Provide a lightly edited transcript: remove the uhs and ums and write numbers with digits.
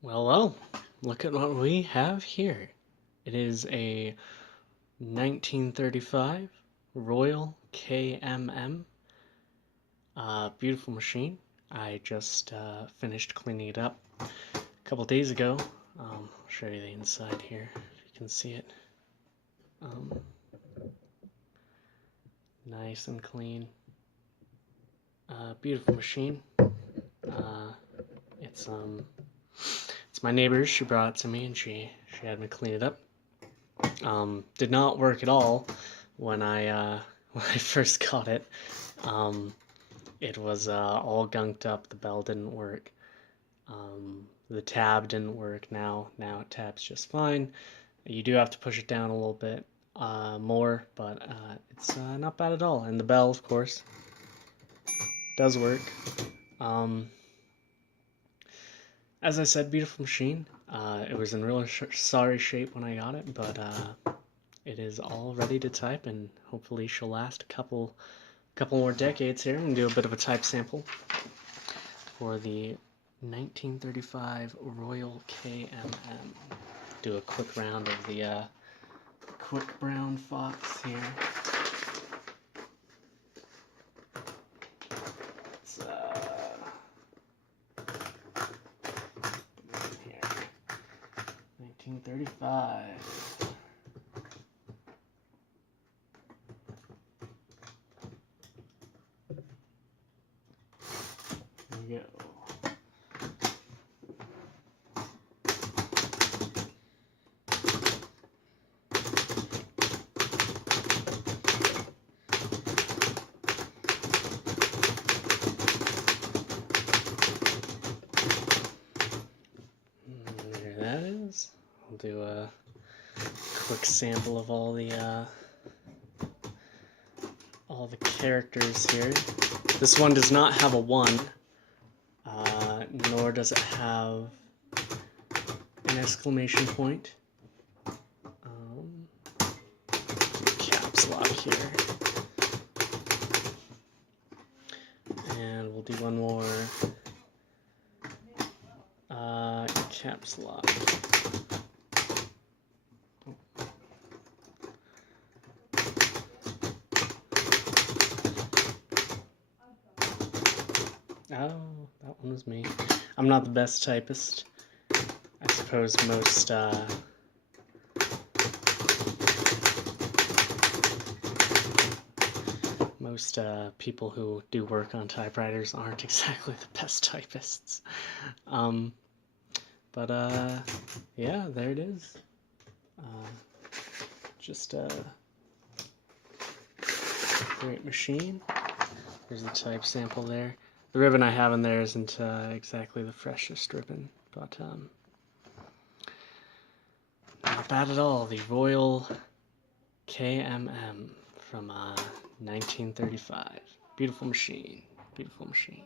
Well, look at what we have here. It is a 1935 Royal KMM. Beautiful machine. I just finished cleaning it up a couple days ago. I'll show you the inside here if you can see it. Nice and clean. Beautiful machine. It's my neighbor's. She brought it to me and she had me clean it up. Did not work at all when I first got it. It was all gunked up. The bell didn't work. The tab didn't work. Now it tabs just fine. You do have to push it down a little bit more, but it's not bad at all. And the bell, of course, does work. As I said, beautiful machine. It was in really sorry shape when I got it, but it is all ready to type, and hopefully she'll last a couple more decades here. And do a bit of a type sample for the 1935 Royal KMM. Do a quick round of the quick brown fox here. It's here. 1935. There we go. There that is. I'll do a quick sample of all the characters here. This one does not have a 1, nor does it have an exclamation point. Caps lock here. And we'll do one more caps lock. Oh, that one was me. I'm not the best typist. I suppose most people who do work on typewriters aren't exactly the best typists. But yeah, there it is. Just a great machine. There's the type sample there. The ribbon I have in there isn't exactly the freshest ribbon, but not bad at all. The Royal KMM from 1935. Beautiful machine. Beautiful machine.